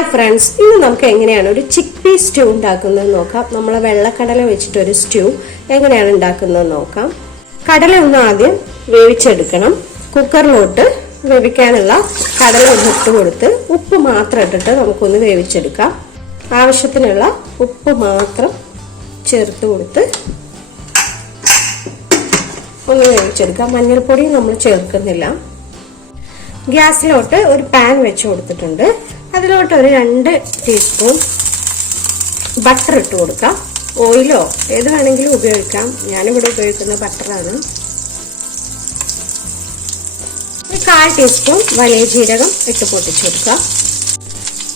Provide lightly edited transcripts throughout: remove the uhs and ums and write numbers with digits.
Hi friends, ഇന്ന് നമുക്ക് എങ്ങനെയാണ് ഒരു ചിക്പീ സ്റ്റൂ ഉണ്ടാക്കുന്നത് നോക്കാം. നമ്മൾ വെള്ളക്കടല വെച്ചിട്ടൊരു സ്റ്റൂ എങ്ങനെയാണ് ഉണ്ടാക്കുന്നത് നോക്കാം. കടല ഒന്ന് ആദ്യം വേവിച്ചെടുക്കണം. കുക്കറിലോട്ട് വേവിക്കാനുള്ള കടല ഒന്ന് ഇട്ട് കൊടുത്ത് ഉപ്പ് മാത്രം ഇട്ടിട്ട് നമുക്കൊന്ന് വേവിച്ചെടുക്കാം. ആവശ്യത്തിനുള്ള ഉപ്പ് മാത്രം ചേർത്ത് കൊടുത്ത് ഒന്ന് വേവിച്ചെടുക്കാം. മഞ്ഞൾപ്പൊടി നമ്മൾ ചേർക്കുന്നില്ല. ഗ്യാസിലോട്ട് ഒരു പാൻ വെച്ച് കൊടുത്തിട്ടുണ്ട്. അതിലോട്ട് ഒരു 2 ടീസ്പൂൺ ബട്ടർ ഇട്ട് കൊടുക്കാം. ഓയിലോ ഏത് വേണമെങ്കിലും ഉപയോഗിക്കാം. ഞാനിവിടെ ഉപയോഗിക്കുന്ന ബട്ടറാണ്. 1/4 ടീസ്പൂൺ വലിയ ജീരകം ഇട്ട് പൊട്ടിച്ചു കൊടുക്കാം.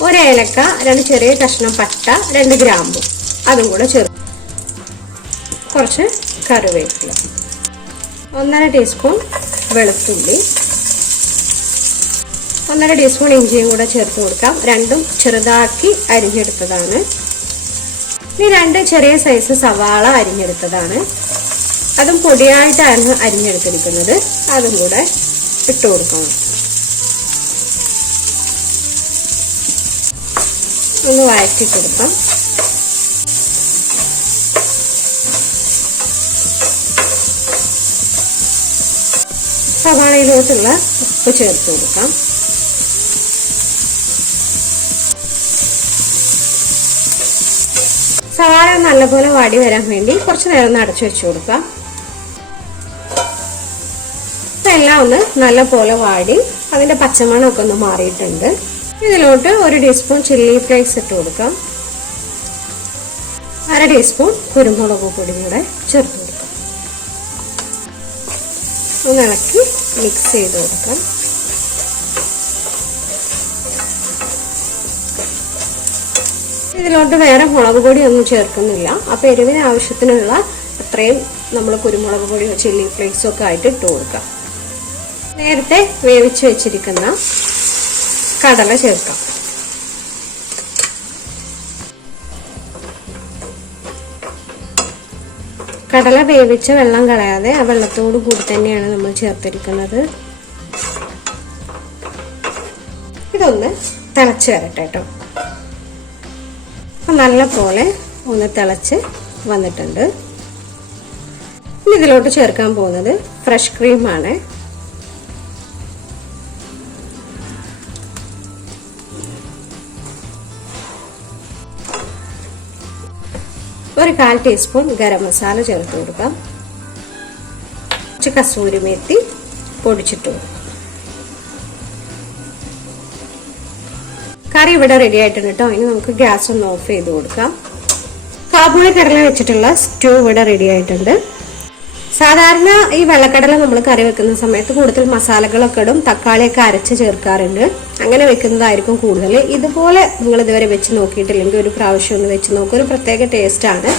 1 ഏലക്ക, 2 ചെറിയ കഷ്ണം പട്ട, 2 ഗ്രാമ്പു അതും കൂടെ ചേർക്കും. കുറച്ച് കറിവേപ്പില, 1/2 ടീസ്പൂൺ വെളുത്തുള്ളി, 1/2 ടീസ്പൂൺ ഇഞ്ചിയും കൂടെ ചേർത്ത് കൊടുക്കാം. രണ്ടും ചെറുതാക്കി അരിഞ്ഞെടുത്തതാണ്. ഇനി 2 ചെറിയ സൈസ് സവാള അരിഞ്ഞെടുത്തതാണ്. അതും പൊടിയായിട്ടാണ് അരിഞ്ഞെടുത്തിരിക്കുന്നത്. അതും കൂടെ ഇട്ട് കൊടുക്കണം. ഒന്ന് വഴറ്റി കൊടുക്കാം. സവാളയിലോട്ടുള്ള ഉപ്പ് ചേർത്ത് കൊടുക്കാം. സവാള നല്ലപോലെ വാടി വരാൻ വേണ്ടി കുറച്ച് നേരം ഒന്ന് അടച്ചു വെച്ച് കൊടുക്കാം. എല്ലാം ഒന്ന് നല്ലപോലെ വാടി അതിന്റെ പച്ചമണമൊക്കെ ഒന്ന് മാറിയിട്ടുണ്ട്. ഇതിലോട്ട് 1 ടീസ്പൂൺ ചില്ലി ഫ്ലേക്സ് ഇട്ട് കൊടുക്കാം. 1/2 ടീസ്പൂൺ കുരുമുളക് പൊടി കൂടെ ചേർത്ത് കൊടുക്കാം. ഒന്ന് ഇളക്കി മിക്സ് ചെയ്ത് കൊടുക്കാം. ഇതിലോട്ട് വേറെ മുളക് പൊടി ഒന്നും ചേർക്കുന്നില്ല. അപ്പൊ എരിവിന് ആവശ്യത്തിനുള്ള അത്രയും നമ്മൾ കുരുമുളക് പൊടിയോ ചില്ലി ഫ്ലേക്സോ ഒക്കെ ആയിട്ട് ഇട്ട് കൊടുക്കാം. നേരത്തെ വേവിച്ച് വെച്ചിരിക്കുന്ന കടല ചേർക്കാം. കടല വേവിച്ച വെള്ളം കളയാതെ ആ വെള്ളത്തോട് കൂടി തന്നെയാണ് നമ്മൾ ചേർത്തിരിക്കുന്നത്. ഇതൊന്ന് തിളച്ച് വരട്ടെ കേട്ടോ. അപ്പം നല്ല പോലെ ഒന്ന് തിളച്ച് വന്നിട്ടുണ്ട്. ഇനി ഇതിലോട്ട് ചേർക്കാൻ പോകുന്നത് ഫ്രഷ് ക്രീമാണ്. ഒരു 1/4 ടീസ്പൂൺ ഗരം മസാല ചേർത്ത് കൊടുക്കാം. കുറച്ച് കസൂരി മേത്തി പൊടിച്ചിട്ട് കൊടുക്കാം. കറി ഇവിടെ റെഡി ആയിട്ടുണ്ട് കേട്ടോ. ഇനി നമുക്ക് ഗ്യാസ് ഒന്ന് ഓഫ് ചെയ്ത് കൊടുക്കാം. കാബൂളി കടല വെച്ചിട്ടുള്ള സ്റ്റൂ ഇവിടെ റെഡി ആയിട്ടുണ്ട്. സാധാരണ ഈ വെള്ളക്കടല നമ്മൾ കറി വെക്കുന്ന സമയത്ത് കൂടുതൽ മസാലകളൊക്കെ ഇടും, തക്കാളിയൊക്കെ അരച്ച് ചേർക്കാറുണ്ട്. അങ്ങനെ വെക്കുന്നതായിരിക്കും കൂടുതൽ. ഇതുപോലെ നിങ്ങൾ ഇതുവരെ വെച്ച് നോക്കിയിട്ടില്ലെങ്കിൽ ഒരു പ്രാവശ്യം ഒന്ന് വെച്ച് നോക്കുക. ഒരു പ്രത്യേക ടേസ്റ്റ് ആണ്.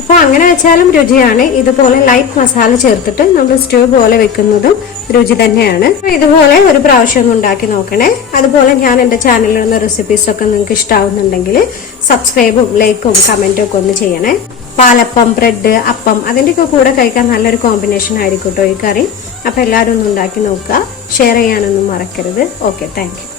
അപ്പോൾ അങ്ങനെ വെച്ചാലും രുചിയാണ്. ഇതുപോലെ ലൈറ്റ് മസാല ചേർത്തിട്ട് നമ്മൾ സ്റ്റൂ പോലെ വെക്കുന്നതും രുചി തന്നെയാണ്. ഇതുപോലെ ഒരു പ്രാവശ്യം ഒന്ന് ഉണ്ടാക്കി നോക്കണേ. അതുപോലെ ഞാൻ എൻ്റെ ചാനലിലുള്ള റെസിപ്പീസ് ഒക്കെ നിങ്ങൾക്ക് ഇഷ്ടമാവുന്നുണ്ടെങ്കിൽ സബ്സ്ക്രൈബും ലൈക്കും കമന്റും ഒക്കെ ഒന്ന് ചെയ്യണേ. പാലപ്പം, ബ്രെഡ്, അപ്പം അതിൻ്റെയൊക്കെ കൂടെ കഴിക്കാൻ നല്ലൊരു കോമ്പിനേഷൻ ആയിരിക്കും കേട്ടോ ഈ കറി. അപ്പോൾ എല്ലാവരും ഒന്ന് ഉണ്ടാക്കി നോക്കുക. ഷെയർ ചെയ്യാനൊന്നും മറക്കരുത്. Okay, thank you.